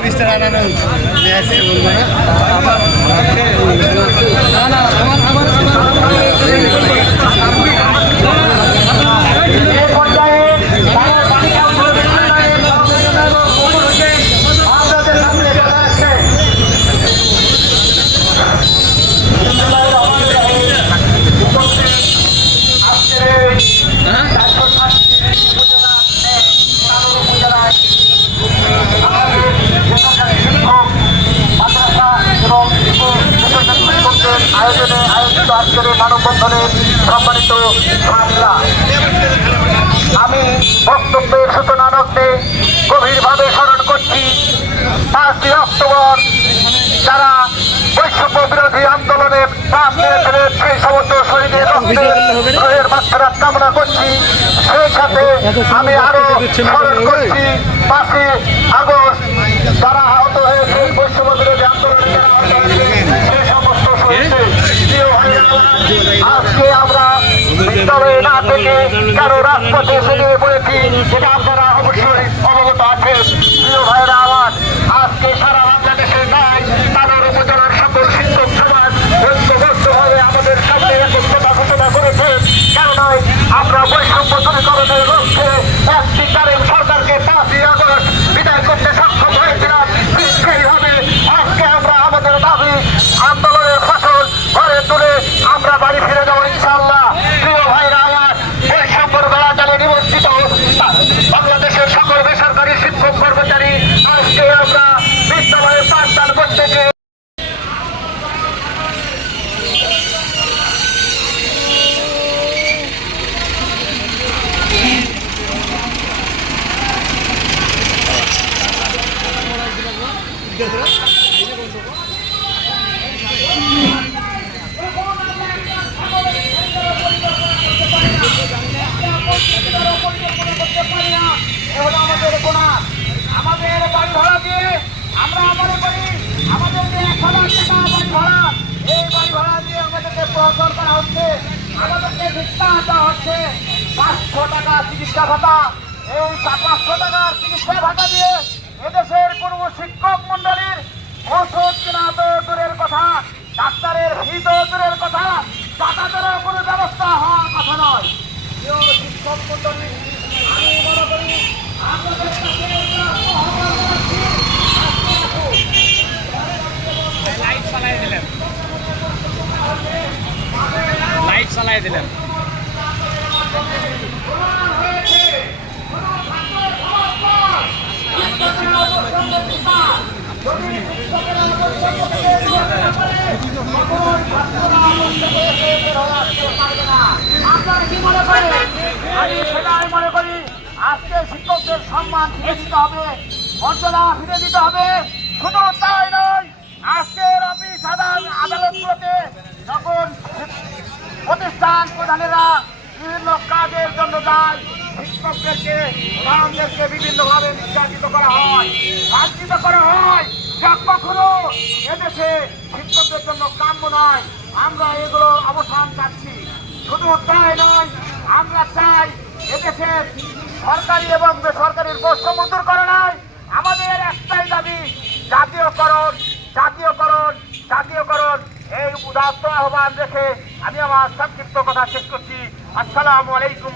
Mister আনানুল আসছে আয়োজিত আজকের এই মানববন্ধনে সম্মানিত আমি বক্তব্যের সূচনা লগ্নে গভীরভাবে স্মরণ করছি, পাঁচই অক্টোবর যারা বৈষম্য বিরোধী আন্দোলনে প্রাণ দিয়েছিলেন, সেই সমস্ত শহীদের রক্তের মাত্রা কামনা করছি। সেই সাথে আমি আরও স্মরণ করছি, পাঁচই আগস্ট যারা আহত হয়েছে বৈষম্য বিরোধী আন্দোলনে যারা আহত হয়েছে সেই সমস্ত শহীদদের প্রিয় ভাইয়েরা, আজকে আমরা বিদ্যালয়ে না থেকে কারও রাজপথে সেদিকে পড়েছি। ভিক্ষা পাঁচশো টাকা চিকিৎসা ভাতা। এই পাঁচশো টাকার চিকিৎসা ভাতা দিয়ে এদেশের কোনো শিক্ষক মন্ডলীর ওষুধ কেনা তো দূরের কথা, ডাক্তারের ফি তো দূরের কথা, যাতায়াতেরও কোনো ব্যবস্থা হওয়ার কথা নয়। মন্ডলী আমি। লাইট চালাই দিলেন। লাইট চালাই দিলেন আপনারা কি মনে করেন আমি সেটাই মনে করি আজকে শিক্ষকদের সম্মান ফিরে দিতে হবে মর্যাদা ফিরে দিতে হবে শুধু তাই আজকের অফিস আদালত যখন প্রতিষ্ঠান প্রধানেরা বিভিন্ন কাজের জন্য যায় শিক্ষকদেরকে প্রধানদেরকে বিভিন্নভাবে নির্যাতিত করা হয়। লাঞ্ছিত করা হয়। যা কখনো এদেশে শিক্ষকদের জন্য কাম্য নয়। আমরা এগুলো অবসান চাচ্ছি। শুধু তাই নয়, আমরা চাই এদেশের সরকারি এবং বেসরকারির বৈষম্য দূর করে নয় আমাদের একটাই দাবি, জাতীয়করণ জাতীয়করণ জাতীয়করণ। এই উদাত্ত আহ্বান রেখে আমি আমার সংক্ষিপ্ত কথা শেষ করছি আসসালামু আলাইকুম।